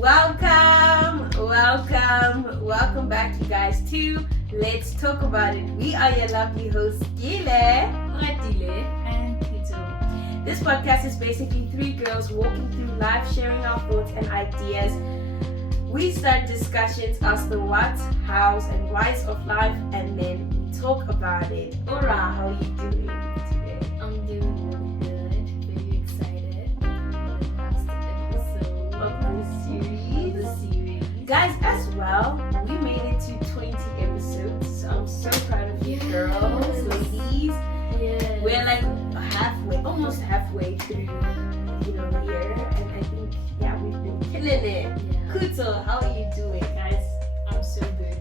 Welcome back, you guys, to Let's Talk About It. We are your lovely hosts, Gile, Radile, and Kito. This podcast is basically three girls walking through life, sharing our thoughts and ideas. We start discussions, ask the whats, hows, and whys of life, and then we talk about it. Ora, how are you doing today? I'm doing really good, very excited for the last episode of the series. Guys, as well, we made it to 20 episodes, so I'm so proud of you girls, ladies. Yes. We're like almost halfway through, the year, and I think, we've been killing it. Yeah. Kuto, how are you doing? Guys, I'm so good.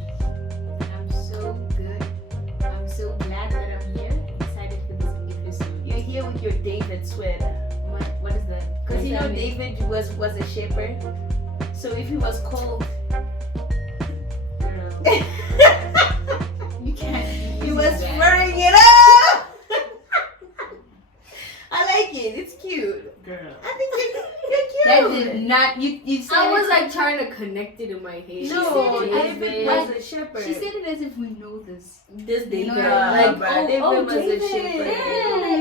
I'm so glad that I'm here. Excited for this episode. You're here with your David sweater. What is that? Because What does that mean? David was a shepherd. So if he was cold, Girl, you can't. he use was that. furring it up. I like it. It's cute. Girl. I think you're cute. That did not. You said I was it- like trying to connect it in my head. No, David. David was a shepherd. She said it as if we know this. This You David, know, like, David was David. a shepherd.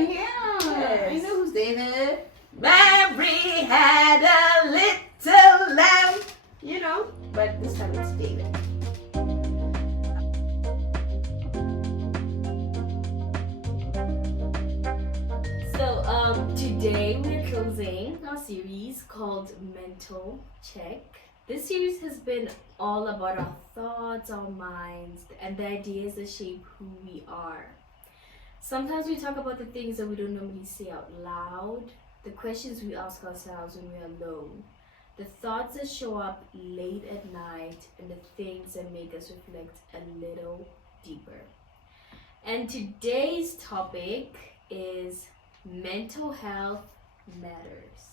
Yeah. Yes. I know who's David. Mary had a little lamb, but this time it's David. So today we're closing our series called Mental Check. This series has been all about our thoughts, our minds, and the ideas that shape who we are. Sometimes we talk about the things that we don't normally say out loud, the questions we ask ourselves when we're alone, the thoughts that show up late at night, and the things that make us reflect a little deeper. And today's topic is mental health matters.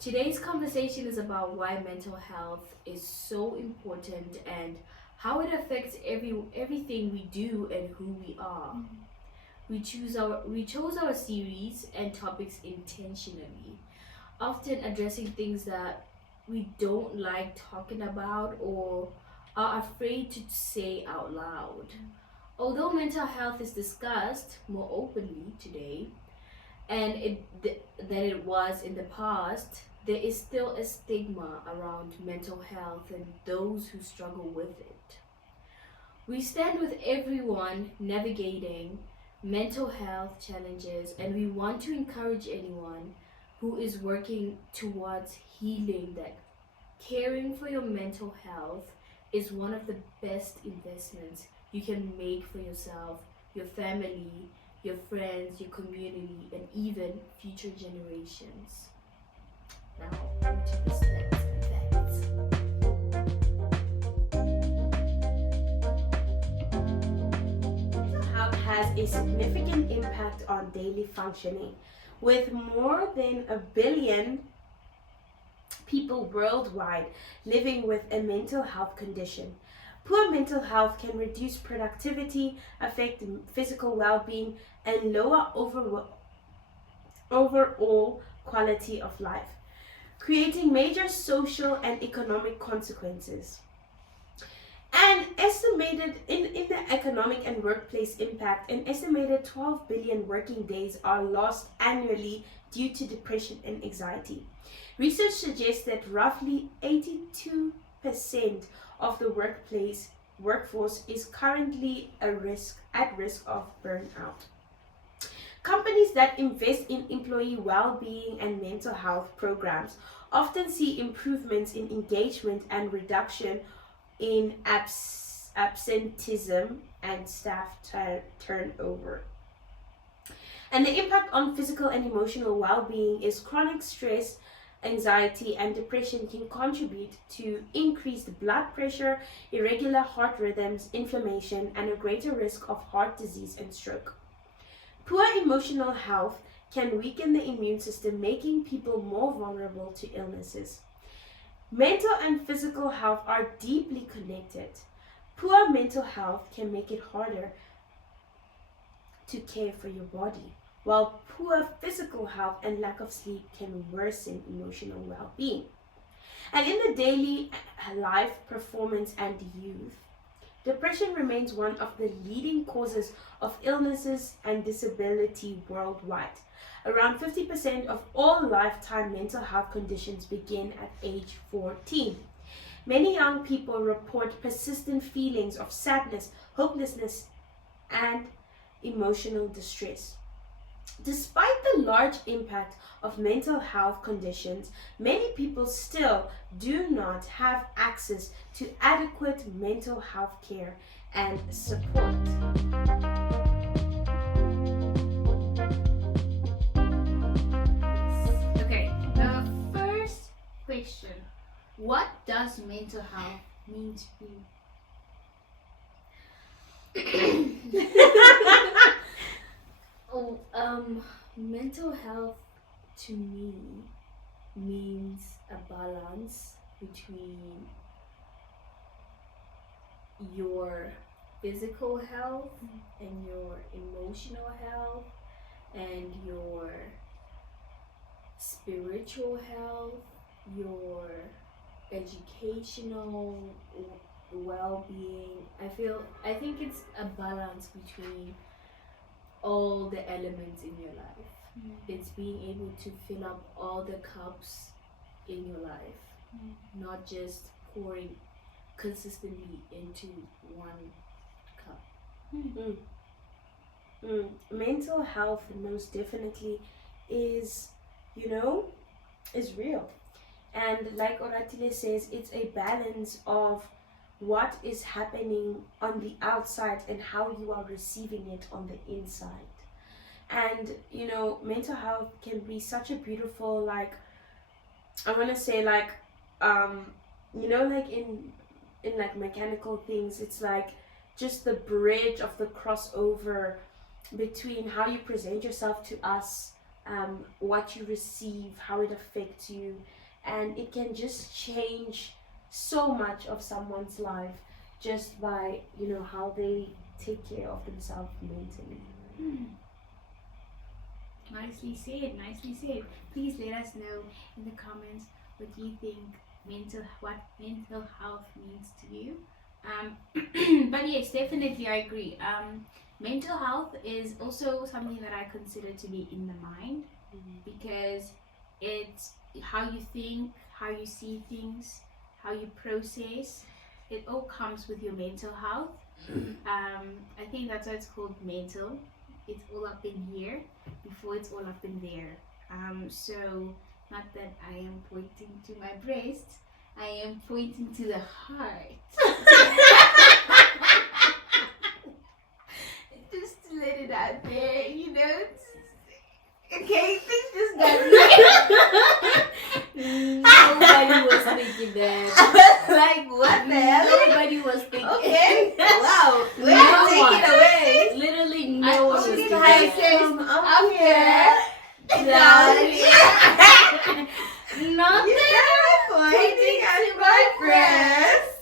Today's conversation is about why mental health is so important and how it affects everything we do and who we are. We chose our series and topics intentionally, often addressing things that we don't like talking about or are afraid to say out loud. Although mental health is discussed more openly today than it was in the past, there is still a stigma around mental health and those who struggle with it. We stand with everyone navigating mental health challenges, and we want to encourage anyone who is working towards healing that caring for your mental health is one of the best investments you can make for yourself, your family, your friends, your community, and even future generations. Now, on to the stats and facts. Mental health has a significant impact on daily functioning, with more than 1 billion people worldwide living with a mental health condition. Poor mental health can reduce productivity, affect physical well-being, and lower overall quality of life, creating major social and economic consequences. And estimated in the economic and workplace impact, an estimated 12 billion working days are lost annually due to depression and anxiety. Research suggests that roughly 82% of the workforce is currently at risk of burnout. Companies that invest in employee well-being and mental health programs often see improvements in engagement and reduction in absenteeism and staff turnover. And the impact on physical and emotional well-being is chronic stress, anxiety, and depression can contribute to increased blood pressure, irregular heart rhythms, inflammation, and a greater risk of heart disease and stroke. Poor emotional health can weaken the immune system, making people more vulnerable to illnesses. Mental and physical health are deeply connected. Poor mental health can make it harder to care for your body, while poor physical health and lack of sleep can worsen emotional well-being. And in the daily life, performance, and youth, depression remains one of the leading causes of illnesses and disability worldwide. Around 50% of all lifetime mental health conditions begin at age 14. Many young people report persistent feelings of sadness, hopelessness, and emotional distress. Despite the large impact of mental health conditions, many people still do not have access to adequate mental health care and support. Okay, the first question. What does mental health mean to you? Oh, mental health to me means a balance between your physical health and your emotional health and your spiritual health, your educational well-being. I think it's a balance between all the elements in your life. It's being able to fill up all the cups in your life, not just pouring consistently into one cup. Mental health most definitely is, is real. And like Oratile says, it's a balance of what is happening on the outside and how you are receiving it on the inside. And mental health can be such a beautiful, like, I want to say, like, like in like mechanical things, it's like just the bridge of the crossover between how you present yourself to us, what you receive, how it affects you, and it can just change so much of someone's life just by how they take care of themselves mentally. Nicely said, nicely said. Please let us know in the comments what you think what mental health means to you. But yes, definitely I agree. Mental health is also something that I consider to be in the mind, because it's how you think, how you see things, how you process. It all comes with your mental health. I think that's why it's called mental. It's all up in here before it's all up in there. So not that I am pointing to my breast, I am pointing to the heart. Just to let it out there, okay, things just got Nobody was thinking that. like, what the hell? Nobody was thinking. Okay, wow, No take one. it away. Literally I no one was only thinking have that. from up here down. Nothing. Pointing at my breast.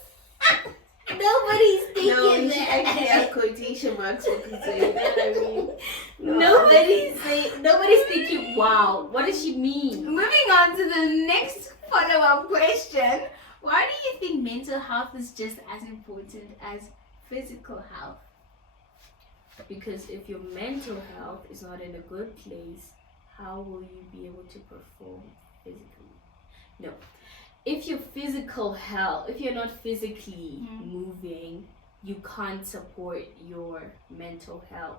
Nobody's thinking No, you should that. actually have quotation marks for Peter. You know what I mean? No, Nobody's thinking, wow, what does she mean? Moving on to the next follow-up question. Why do you think mental health is just as important as physical health? Because if your mental health is not in a good place, how will you be able to perform physically? No. If you're not physically moving, you can't support your mental health.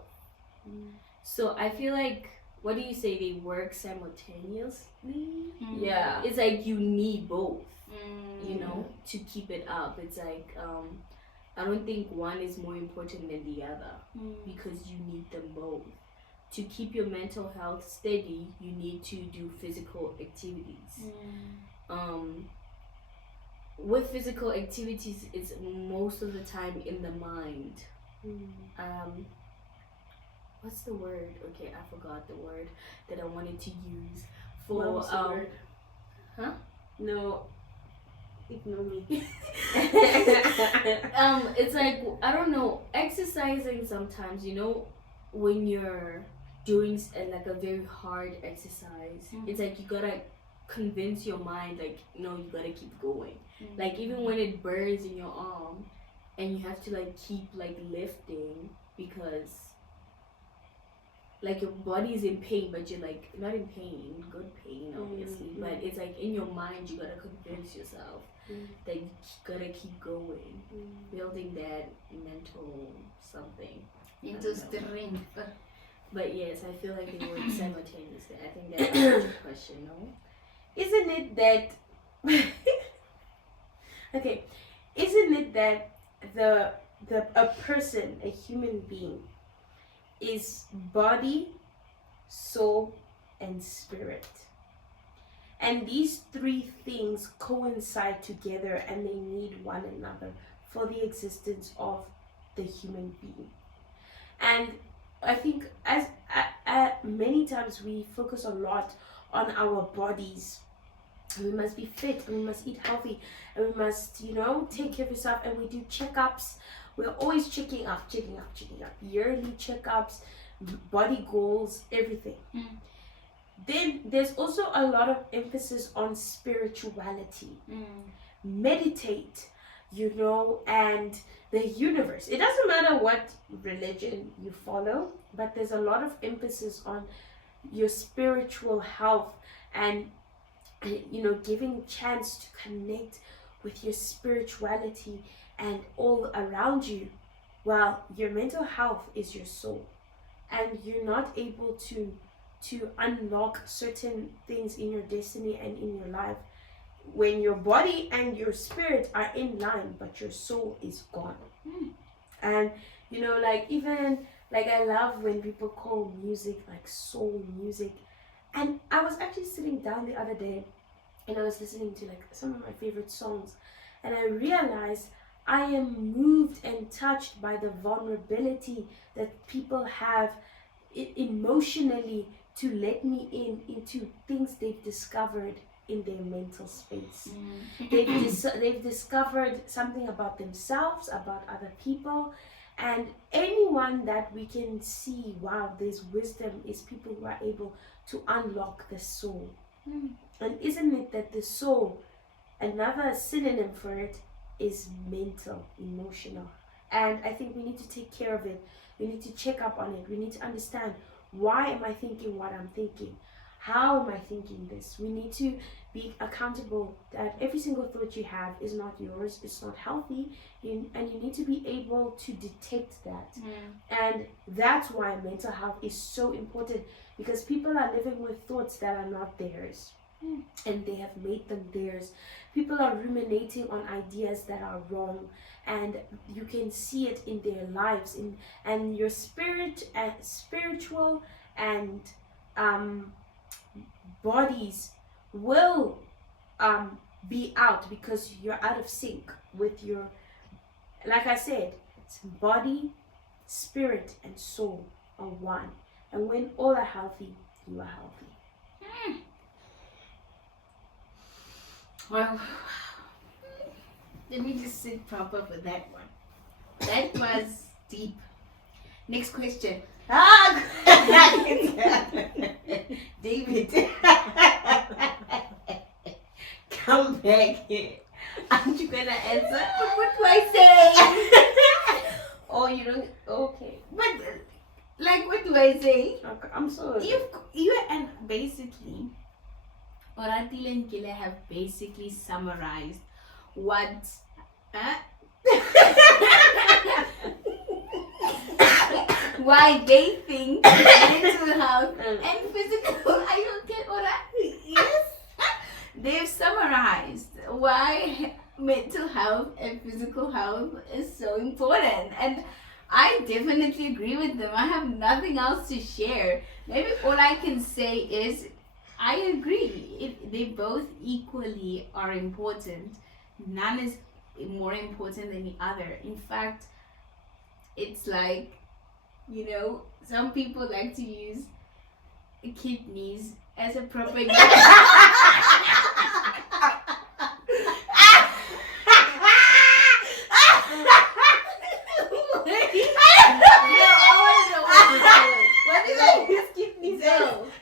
So I feel like, what do you say, they work simultaneously? Yeah. It's like you need both, to keep it up. It's like, I don't think one is more important than the other, because you need them both. To keep your mental health steady, you need to do physical activities. With physical activities, it's most of the time in the mind. What's the word? Okay, I forgot the word that I wanted to use for What was the word? Huh? No, ignore me. It's like, I don't know, exercising sometimes, when you're doing like a very hard exercise, it's like you gotta convince your mind like, no, you gotta keep going. Mm. Like even when it burns in your arm, and you have to like keep like lifting because like your body is in pain, but you're like not in pain, good pain obviously, but it's like in your mind you gotta convince yourself that you gotta keep going, building that mental something. Mental I don't know. strength. But yes, I feel like they work simultaneously. I think that's a question, no? Isn't it that okay, isn't it that a person, a human being, is body, soul, and spirit, and these three things coincide together and they need one another for the existence of the human being. And I think as many times we focus a lot on our bodies. We must be fit and we must eat healthy and we must, take care of yourself, and we do checkups. We're always checking up, yearly checkups, body goals, everything. Then there's also a lot of emphasis on spirituality. Meditate, and the universe. It doesn't matter what religion you follow, but there's a lot of emphasis on your spiritual health and giving chance to connect with your spirituality and all around you. Well, your mental health is your soul, and you're not able to unlock certain things in your destiny and in your life when your body and your spirit are in line but your soul is gone. And even like I love when people call music like soul music. And I was actually sitting down the other day and I was listening to like some of my favorite songs, and I realized I am moved and touched by the vulnerability that people have emotionally to let me into things they've discovered in their mental space. They've discovered something about themselves, about other people, and anyone that we can see, wow, there's wisdom, is people who are able to unlock the soul. And isn't it that the soul, another synonym for it is mental, emotional? And I think we need to take care of it. We need to check up on it. We need to understand, why am I thinking what I'm thinking? How am I thinking this? We need to be accountable that every single thought you have is not yours, it's not healthy, and you need to be able to detect that. And that's why mental health is so important, because people are living with thoughts that are not theirs. And they have made them theirs. People are ruminating on ideas that are wrong, and you can see it in their lives. And your spiritual and bodies will be out because you're out of sync with your, like I said, body, spirit, and soul are one. And when all are healthy, you are healthy. Well, let me just sit proper for that one. That was deep. Next question. David, come back here. Aren't you gonna answer? What do I say? Oh, you don't? Okay. But like, what do I say? Okay, I'm sorry. You and basically, Oratile and Kile have basically summarized what. Why they think mental health and physical. I don't get what yes. They've summarized why mental health and physical health is so important, and I definitely agree with them. I have nothing else to share. Maybe all I can say is I agree. They both equally are important. None is more important than the other. In fact, it's like, some people like to use kidneys as a propaganda.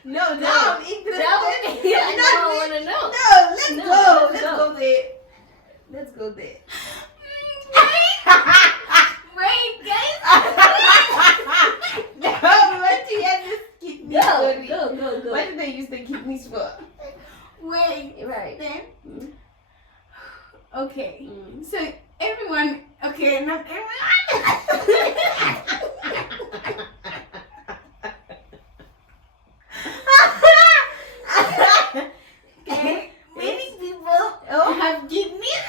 No, I'm interested. I want to know. and not everyone. Okay, many people have kidneys.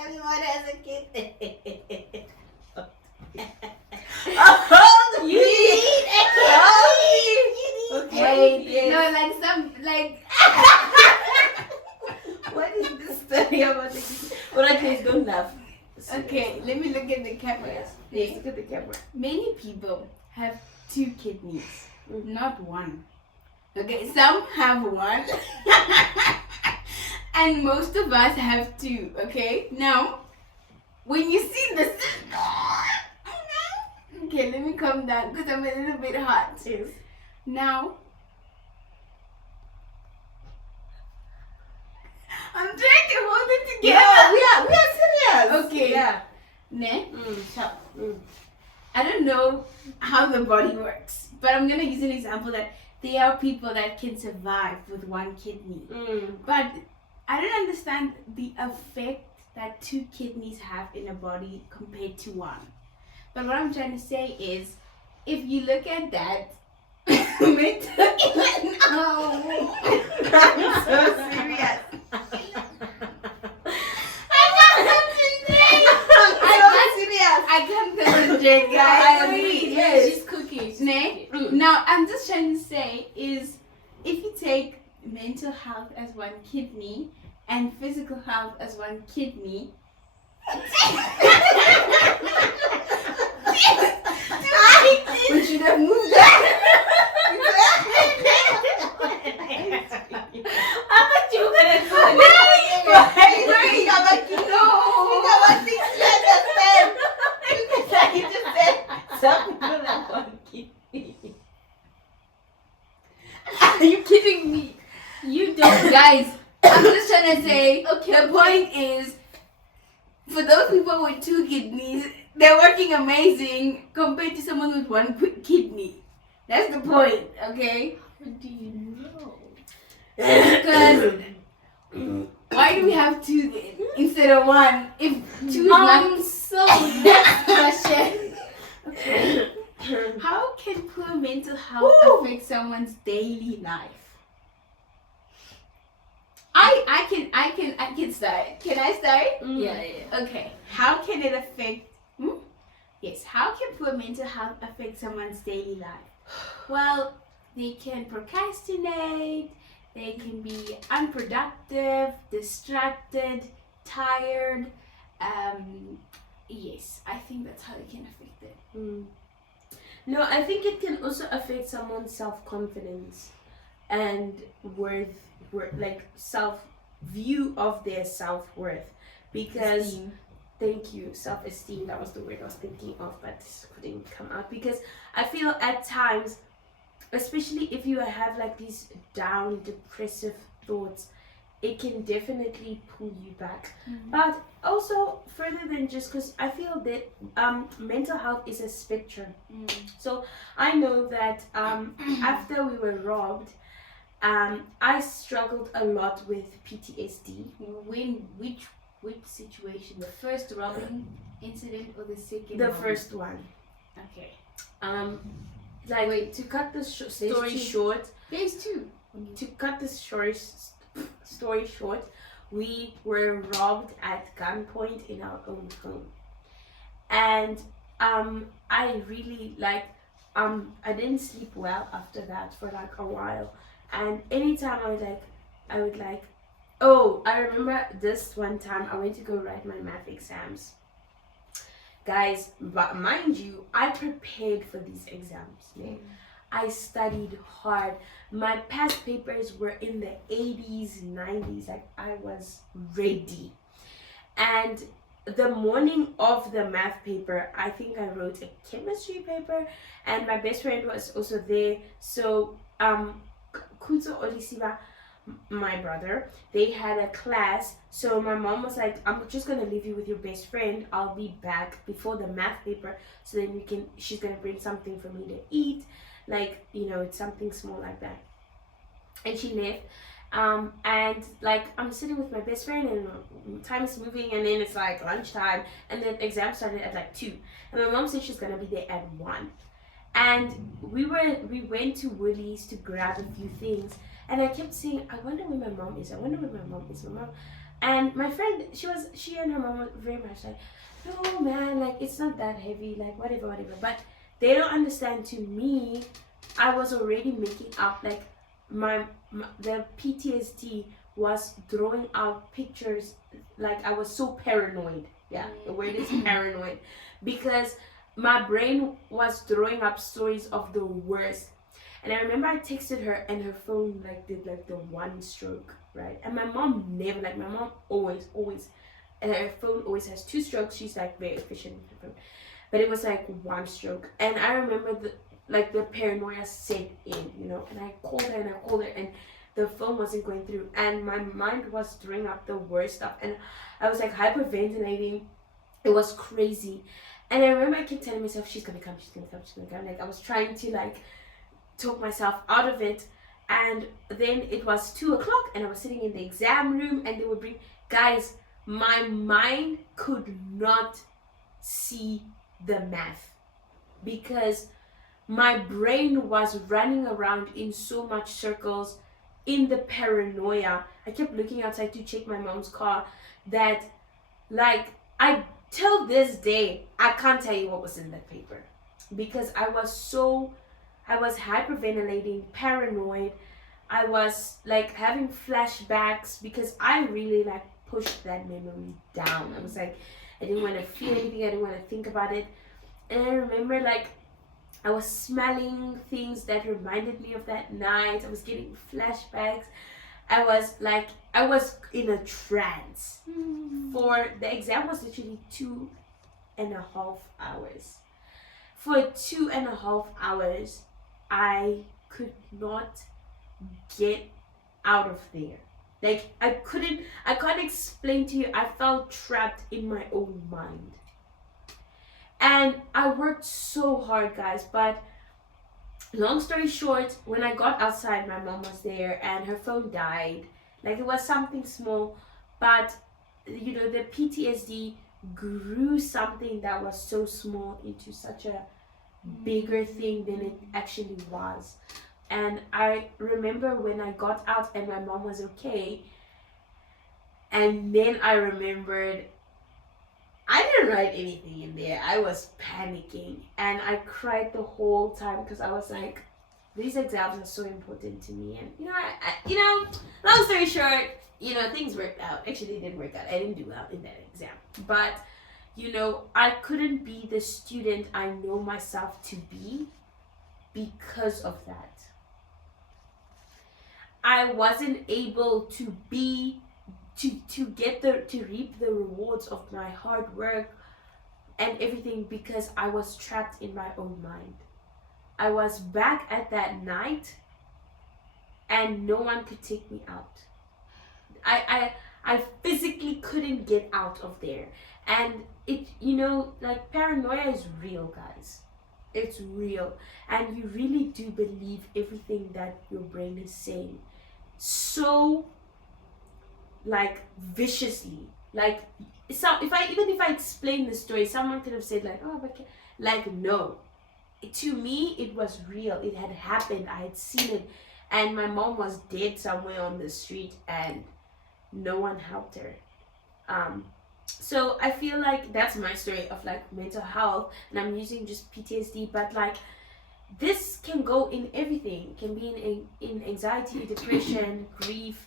Everyone has a kidney. You need a kidney. Okay. No, like some like. What is this story about the kidney? Alright, please don't laugh. Okay, let me look at the camera. Yes, look at the camera. Many people have 2 kidneys, Mm. not one. Okay, some have one, and most of us have 2. Okay, now when you see this, okay, let me calm down because I'm a little bit hot. Yes. Now, I'm trying to hold it together. We are serious. Okay. Yeah. Ne? Sharp. I don't know how the body works, but I'm gonna use an example that there are people that can survive with 1 kidney. But I don't understand the effect that 2 kidneys have in a body compared to 1. But what I'm trying to say is, if you look at that, I'm so serious. I can't concentrate, guys. I agree, yes. She's cooking. Ne? Now, I'm just trying to say is, if you take mental health as 1 kidney and physical health as 1 kidney, We should have moved that. I thought you were gonna do it. Are you kidding me? You don't. guys, I'm just trying to say, Okay, the point is, for those people with 2 kidneys, they're working amazing compared to someone with 1 kidney. That's the point, okay? How do you know? Because why do we have 2 then instead of 1? If 2 is not. So next question. How can poor mental health affect someone's daily life? I can start. Can I start? Yeah. Okay. How can it affect? Yes. How can poor mental health affect someone's daily life? Well, they can procrastinate. They can be unproductive, distracted, tired. Yes, I think that's how it can affect it. No, I think it can also affect someone's self-confidence and like self-view of their self-worth. Because, Esteem. thank you, self-esteem, that was the word I was thinking of, but couldn't come out. Because I feel at times, especially if you have like these down, depressive thoughts, it can definitely pull you back. But also further than just, because I feel that mental health is a spectrum. So I know that after we were robbed, I struggled a lot with PTSD. Which situation? The first robbing incident or the second? The one? first one. Okay. Like, wait, to cut the story two. short, There's 2. to cut this story short, we were robbed at gunpoint in our own home, and I really I didn't sleep well after that for like a while, and anytime I would oh, I remember this one time I went to go write my math exams. Guys, but mind you, I prepared for these exams. Okay? I studied hard. My past papers were in the 80s, 90s. Like, I was ready. And the morning of the math paper, I think I wrote a chemistry paper, and my best friend was also there. So, Kuzo Olisiba, my brother, they had a class. So my mom was like, I'm just gonna leave you with your best friend. I'll be back before the math paper, so then she's gonna bring something for me to eat, like, it's something small like that. And she left, And like I'm sitting with my best friend and time is moving and then it's like lunchtime and then exam started at like 2 and my mom said she's gonna be there at 1 and we went to Woolies to grab a few things and I kept saying I wonder where my mom is, my mom. And my friend, she and her mom were very much like, no man, like it's not that heavy, like whatever. But they don't understand. To me, I was already making up like the PTSD was drawing out pictures. Like I was so paranoid. Yeah, the word is paranoid, because my brain was drawing up stories of the worst. And I remember I texted her and her phone like did like the one stroke, right? And my mom never, like my mom always, and her phone always has 2 strokes. She's like very efficient with her phone. But it was like 1 stroke. And I remember the paranoia set in, you know, and I called her and the phone wasn't going through and my mind was drawing up the worst stuff and I was like hyperventilating. It was crazy. And I remember I kept telling myself, she's gonna come. Like I was trying to like talk myself out of it. And then it was 2 o'clock and I was sitting in the exam room and they would bring, guys, my mind could not see the math because my brain was running around in so much circles in the paranoia. I kept looking outside to check my mom's car that like I till this day I can't tell you what was in that paper because I was hyperventilating, paranoid. I was like having flashbacks because I really like pushed that memory down. I was like, I didn't want to feel anything, I didn't want to think about it. And I remember like I was smelling things that reminded me of that night. I was getting flashbacks. I was in a trance. For the exam was literally 2.5 hours. For 2.5 hours, I could not get out of there. Like I can't explain to you. I felt trapped in my own mind. And I worked so hard, guys, but long story short, when I got outside, my mom was there and her phone died. Like it was something small, but you know, the PTSD grew something that was so small into such a bigger thing than it actually was. And I remember when I got out and my mom was okay, and then I remembered I didn't write anything in there. I was panicking and I cried the whole time because I was like, these exams are so important to me. And long story short, things worked out. Actually, it didn't work out. I didn't do well in that exam. But I couldn't be the student I know myself to be because of that. I wasn't able to be to reap the rewards of my hard work and everything because I was trapped in my own mind. I was back at that night and no one could take me out. I physically couldn't get out of there. And it, like paranoia is real, guys. It's real. And you really do believe everything that your brain is saying. So like viciously, like if I explain the story, someone could have said like, oh, but like no, to me it was real. It had happened. I had seen it, and my mom was dead somewhere on the street, and no one helped her. So I feel like that's my story of like mental health, and I'm using just PTSD, but like this can go in everything. It can be in anxiety, depression, grief,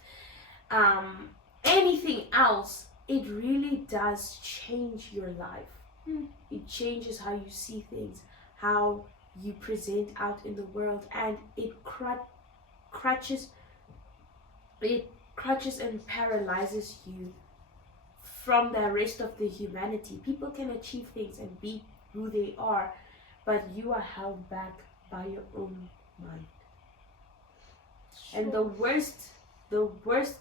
anything else. It really does change your life. It changes how you see things, how you present out in the world, and it crutches and paralyzes you from the rest of the humanity. People can achieve things and be who they are, but you are held back by your own mind. Sure. And the worst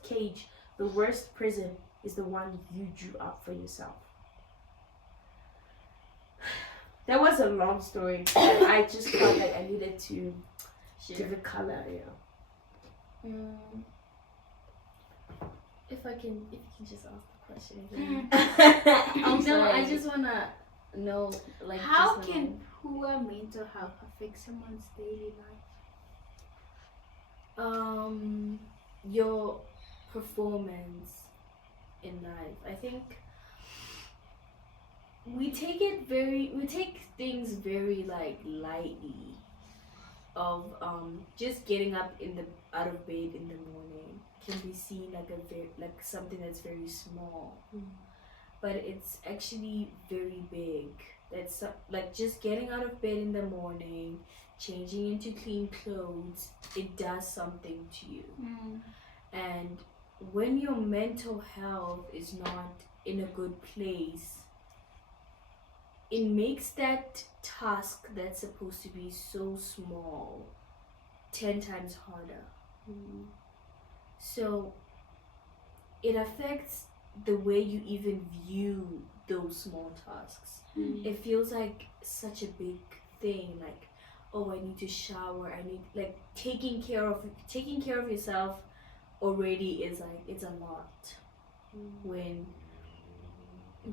cage, the worst prison is the one you drew up for yourself. That was a long story, but I just felt like I needed to give it color, if you can just ask the question again. I'm No, sorry. I just wanna know, like, How just know. can poor mental health affect someone's daily life? Your performance in life. I think we take things very like lightly, of just getting up in the out of bed in the morning can be seen like something that's very small, but it's actually very big. That's like just getting out of bed in the morning, changing into clean clothes, it does something to you. And when your mental health is not in a good place, it makes that task that's supposed to be so small 10 times harder. So it affects the way you even view those small tasks. It feels like such a big thing, like, oh, I need to shower, I need, like, taking care of yourself already is like, it's a lot when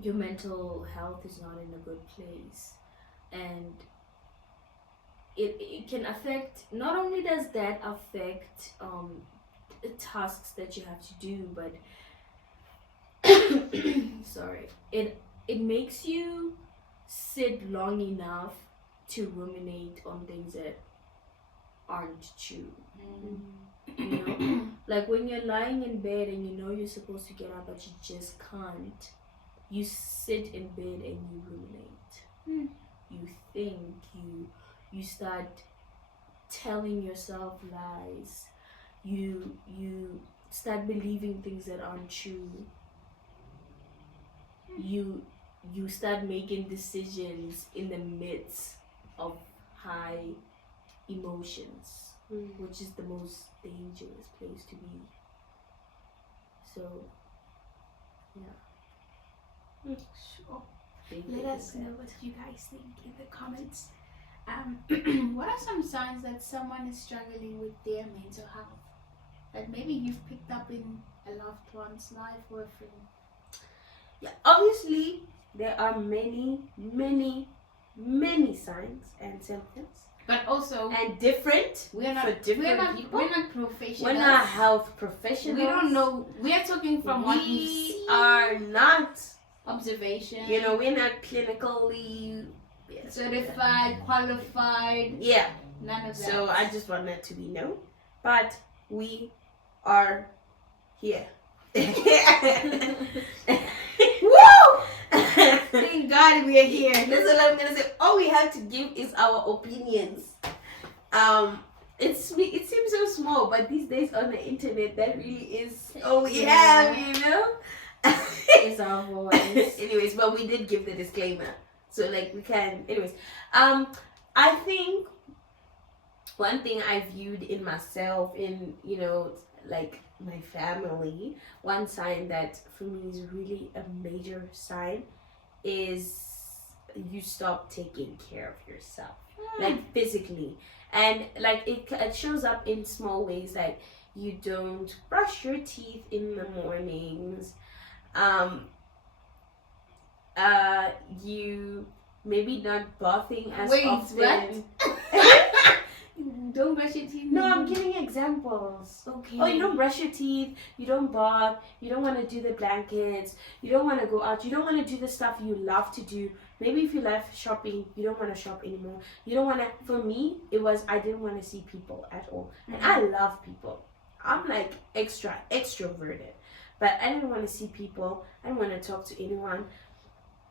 your mental health is not in a good place. And it can affect, not only does that affect the tasks that you have to do, but sorry, it makes you sit long enough to ruminate on things that aren't true. You know, like when you're lying in bed and you know you're supposed to get up but you just can't, you sit in bed and you ruminate. You think, you start telling yourself lies, you start believing things that aren't true, you start making decisions in the midst of high emotions, which is the most dangerous place to be. So yeah, Sure. big Let us know impact. what you guys think in the comments. What are some signs that someone is struggling with their mental health that maybe you've picked up in a loved one's life or a friend? Yeah, obviously there are many signs and symptoms, But also, and different we're not for different people. We're not professionals. We're not health professionals. We don't know. We are talking from what we've We seen. are not, Observation. you know, we're not clinically Certified, qualified. Yeah. None of that. So I just want that to be known. But we are here. Woo! Thank God we are here. That's all I'm gonna say. All we have to give is our opinions. It seems so small, but these days on the internet, that really is all we have, you know. It's our voice. Anyways, but we did give the disclaimer, so like we can. Anyways, I think one thing I viewed in myself, in, you know, like my family, one sign that for me is really a major sign is you stop taking care of yourself, like physically, and like it shows up in small ways, like you don't brush your teeth in the mornings, you maybe not bathing as Wait, often. Don't brush your teeth. No, I'm giving examples. Okay. Oh, you don't brush your teeth, you don't bath, you don't want to do the blankets, you don't want to go out, you don't want to do the stuff you love to do. Maybe if you love shopping, you don't want to shop anymore. You don't want to, for me, it was, I didn't want to see people at all. And I love people. I'm like extroverted. But I didn't want to see people. I didn't want to talk to anyone.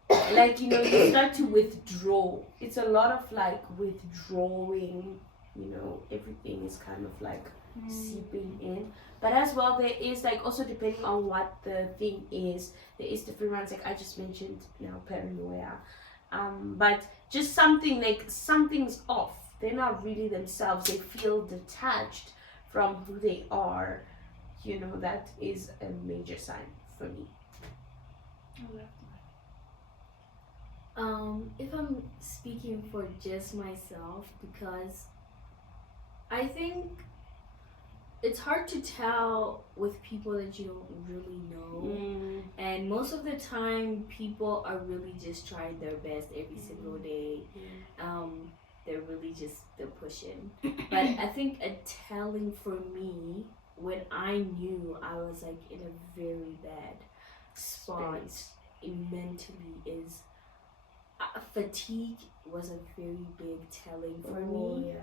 Like, you know, you start to withdraw. It's a lot of like withdrawing. You know, everything is kind of like seeping in. But as well, there is like, also depending on what the thing is, there is different ones, like I just mentioned now, paranoia. But just something like something's off. They're not really themselves. They feel detached from who they are. You know, that is a major sign for me. If I'm speaking for just myself, because I think it's hard to tell with people that you don't really know. And most of the time, people are really just trying their best every single day. They're really just they're pushing. But I think a telling for me when I knew I was like in a very bad spot mentally is fatigue was a very big telling for me,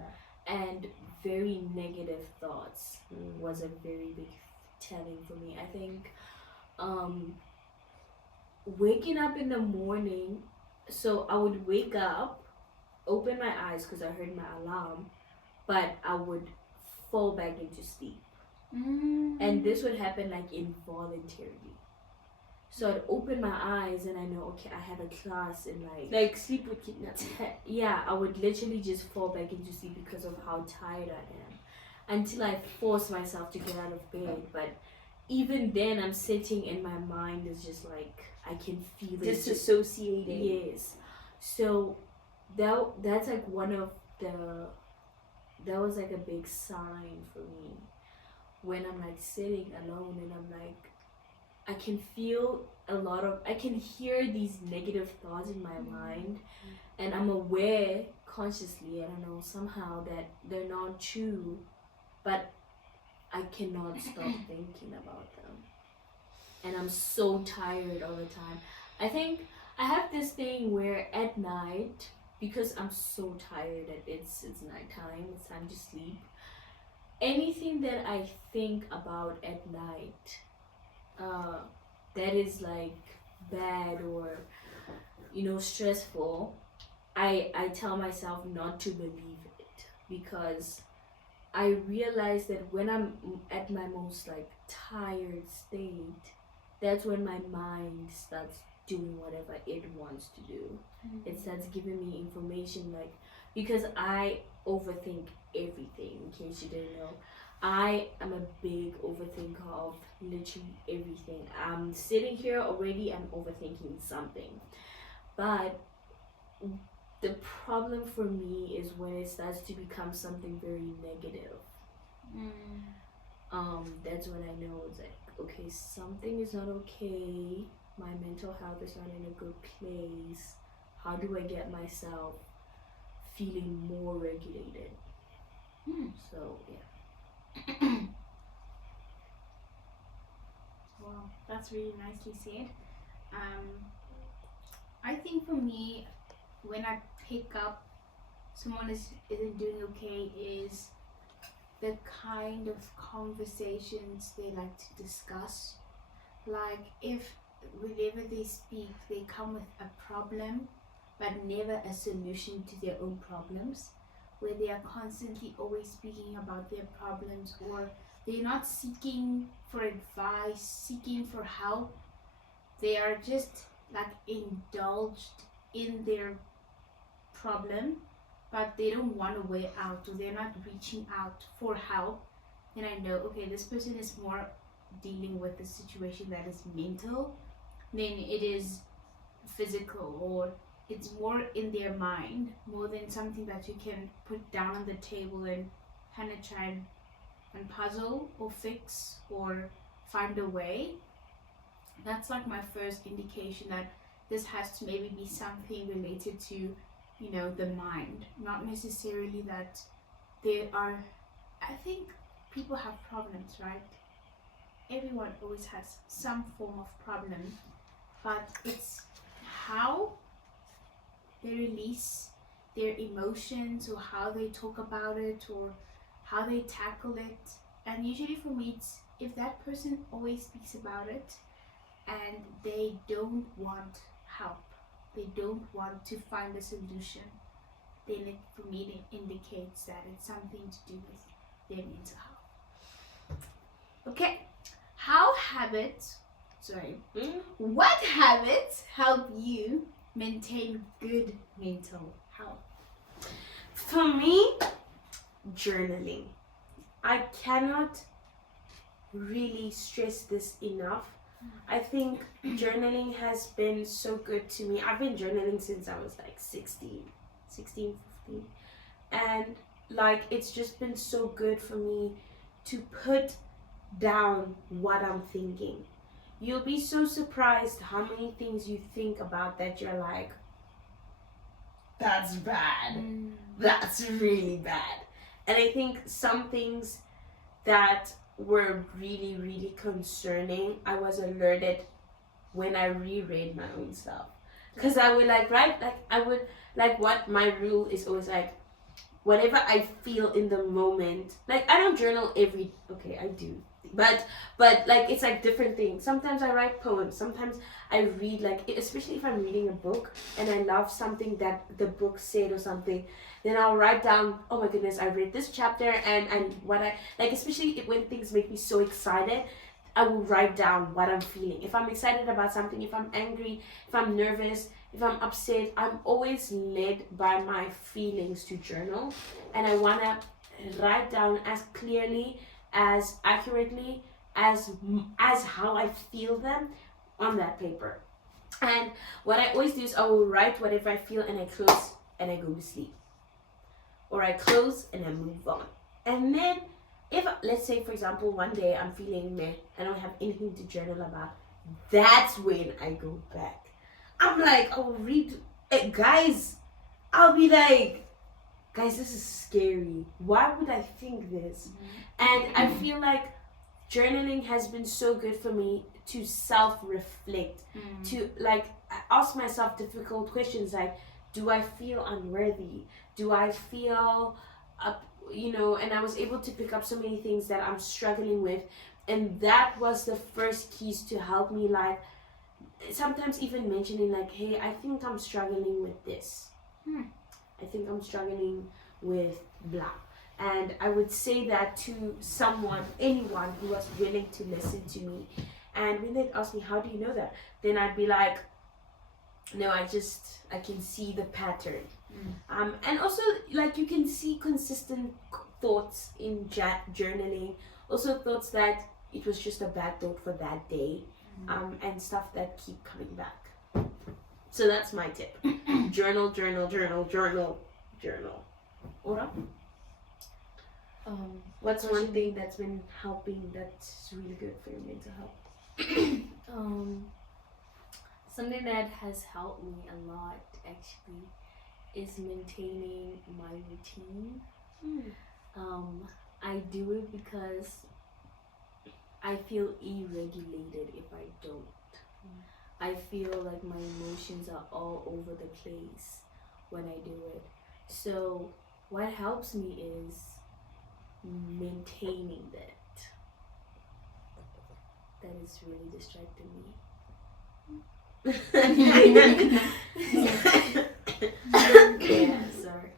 and very negative thoughts was a very big telling for me. I think waking up in the morning, so I would wake up, open my eyes because I heard my alarm, but I would fall back into sleep. And this would happen like involuntarily. So I'd open my eyes and I know, okay, I have a class in like sleep would kidnap you. Yeah, I would literally just fall back into sleep because of how tired I am, until I force myself to get out of bed. But even then, I'm sitting and my mind is just like, I can feel it. Disassociating. Yes. So that's like one of the, that was like a big sign for me when I'm like sitting alone and I'm like, I can feel I can hear these negative thoughts in my mind, and I'm aware consciously, I don't know, somehow that they're not true, but I cannot stop thinking about them. And I'm so tired all the time. I think I have this thing where at night, because I'm so tired that it's nighttime, it's time to sleep, anything that I think about at night, that is like bad or stressful, I tell myself not to believe it, because I realize that when I'm at my most like tired state, that's when my mind starts doing whatever it wants to do. It starts giving me information, like, because I overthink everything, in case you didn't know. I am a big overthinker of literally everything. I'm sitting here already, I'm overthinking something. But the problem for me is when it starts to become something very negative. That's when I know it's like, okay, something is not okay. My mental health is not in a good place. How do I get myself feeling more regulated? So yeah. Wow, that's really nicely said. I think for me, when I pick up someone isn't doing okay, is the kind of conversations they like to discuss. Like, if whenever they speak, they come with a problem, but never a solution to their own problems, where they are constantly always speaking about their problems, or they're not seeking for advice, seeking for help. They are just like indulged in their problem, but they don't want a way out, or they're not reaching out for help. Then I know, okay, this person is more dealing with a situation that is mental than it is physical, or it's more in their mind more than something that you can put down on the table and kind of try and puzzle or fix or find a way. That's like my first indication that this has to maybe be something related to the mind, not necessarily that there are. I think people have problems, right? Everyone always has some form of problem, but it's how they release their emotions, or how they talk about it, or how they tackle it. And usually for me, it's if that person always speaks about it and they don't want help, they don't want to find a solution, then it, for me, it indicates that it's something to do with their mental health. Okay, what habits help you maintain good mental health? For me, journaling. I cannot really stress this enough. I think journaling has been so good to me. I've been journaling since I was like 16, 15. And like, it's just been so good for me to put down what I'm thinking. You'll be so surprised how many things you think about that you're like, that's bad. That's really bad. And I think some things that were really, really concerning, I was alerted when I reread my own stuff. Because I would what my rule is always like, whatever I feel in the moment, like I don't journal okay, I do. But like it's like different things. Sometimes I write poems, sometimes I read, like especially if I'm reading a book and I love something that the book said or something, then I'll write down, oh my goodness, I read this chapter and what I like, especially when things make me so excited. I will write down what I'm feeling. If I'm excited about something, if I'm angry, if I'm nervous, if I'm upset, I'm always led by my feelings to journal, and I want to write down as clearly, as accurately as how I feel them on that paper. And what I always do is I will write whatever I feel and I close and I go to sleep, or I close and I move on. And then if, let's say for example, one day I'm feeling meh, I don't have anything to journal about, that's when I go back. I'm like, I'll read it, guys. I'll be like, guys, this is scary. Why would I think this? And I feel like journaling has been so good for me to self-reflect, to like ask myself difficult questions like, do I feel unworthy? Do I feel and I was able to pick up so many things that I'm struggling with, and that was the first keys to help me, like sometimes even mentioning like, hey, I think I'm struggling with this. I think I'm struggling with blah. And I would say that to anyone who was willing to listen to me. And when they'd ask me, how do you know that? Then I'd be like, no, I can see the pattern. And also, like, you can see consistent thoughts in journaling. Also thoughts that it was just a bad thought for that day. And stuff that keep coming back. So that's my tip. Journal. Ora? What's one thing that's been helping that's really good for your mental health? Something that has helped me a lot actually is maintaining my routine. I do it because I feel irregulated if I don't. I feel like my emotions are all over the place when I do it. So what helps me is maintaining that. That is really distracting me. Yeah, sorry.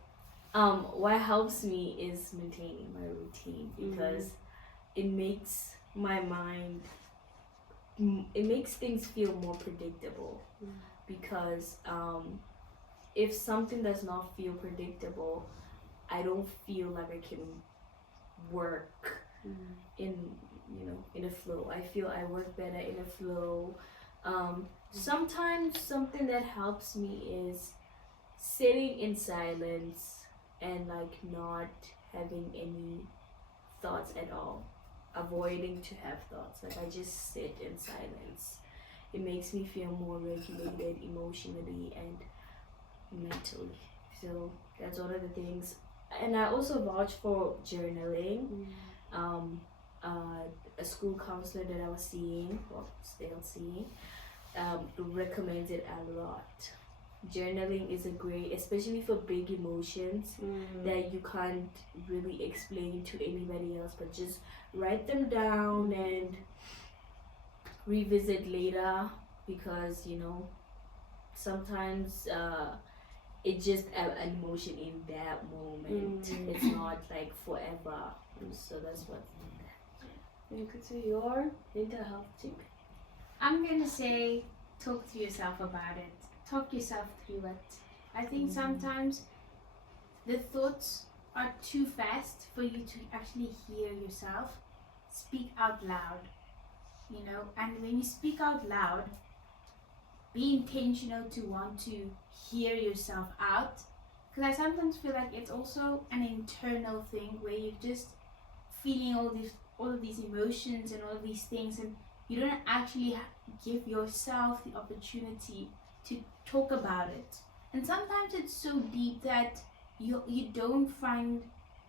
What helps me is maintaining my routine because it makes my mind, it makes things feel more predictable. Because if something does not feel predictable, I don't feel like I can work in a flow. I feel I work better in a flow. Sometimes something that helps me is sitting in silence and like not having any thoughts at all, avoiding to have thoughts. Like I just sit in silence. It makes me feel more regulated emotionally and mentally. So that's one of the things. And I also vouch for journaling. A school counselor that I was seeing, or still seeing, recommends it a lot. Journaling is a great, especially for big emotions that you can't really explain to anybody else, but just write them down and revisit later, because sometimes it's just an emotion in that moment. It's not like forever. So that's what. You could say your mental health tip. I'm gonna say, talk to yourself about it. Talk yourself through it. I think sometimes the thoughts are too fast for you to actually hear yourself. Speak out loud, and when you speak out loud, be intentional to want to hear yourself out. Because I sometimes feel like it's also an internal thing where you just feeling all of these emotions and all of these things, and you don't actually give yourself the opportunity to talk about it. And sometimes it's so deep that you don't find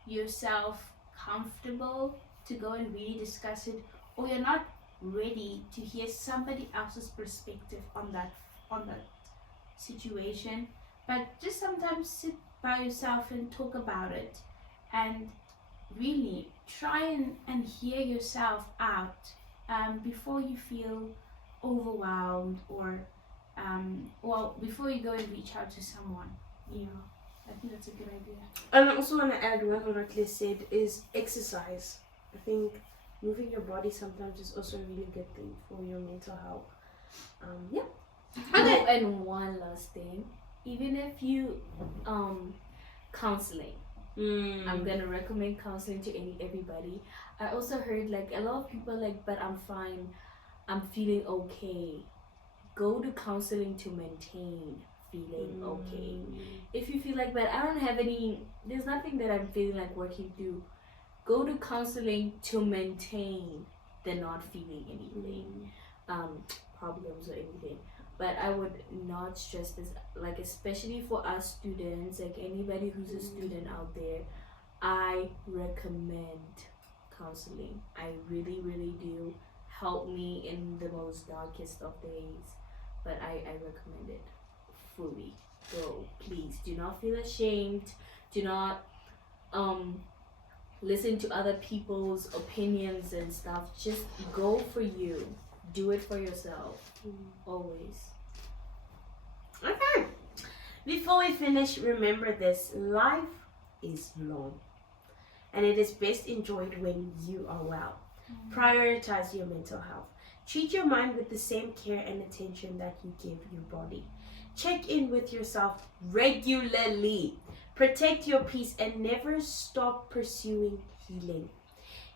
yourself comfortable to go and really discuss it, or you're not ready to hear somebody else's perspective on that situation. But just sometimes sit by yourself and talk about it, and really try and hear yourself out before you feel overwhelmed, or before you go and reach out to someone. I think that's a good idea. And I also want to add what Orakle said is exercise. I think moving your body sometimes is also a really good thing for your mental health. Yeah. Oh, and one last thing, even if you counseling, I'm gonna recommend counseling to everybody. I also heard like a lot of people like, but I'm fine, I'm feeling okay. Go to counseling to maintain feeling okay. If you feel like, but I don't have there's nothing that I'm feeling like working through, go to counseling to maintain the not feeling anything, problems or anything. But I would not stress this, like especially for us students, like anybody who's a student out there, I recommend counseling. I really, really do. Help me in the most darkest of days. But I recommend it fully. Go, please. Do not feel ashamed. Do not listen to other people's opinions and stuff. Just go for you. Do it for yourself. Always. Okay. Before we finish, remember this: life is long, and it is best enjoyed when you are well. Prioritize your mental health. Treat your mind with the same care and attention that you give your body. Check in with yourself regularly. Protect your peace and never stop pursuing healing.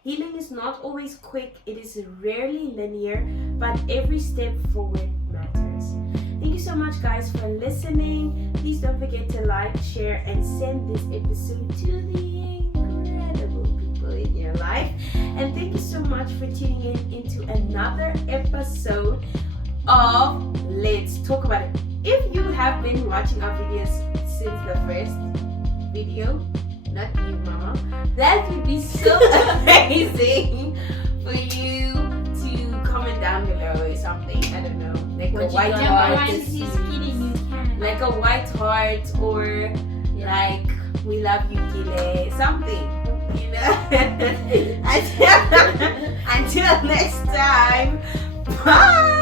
Healing is not always quick, it is rarely linear, but every step forward matters. Thank you so much, guys, for listening. Please don't forget to like, share, and send this episode to the incredible people in your life. And thank you so much for tuning in into another episode of Let's Talk About It. If you have been watching our videos since the first video, not you, Mama, that would be so amazing for you to comment down below or something. I don't know, like a white heart, like a white heart, or like we love you, Kile, something, you know. Until next time, bye.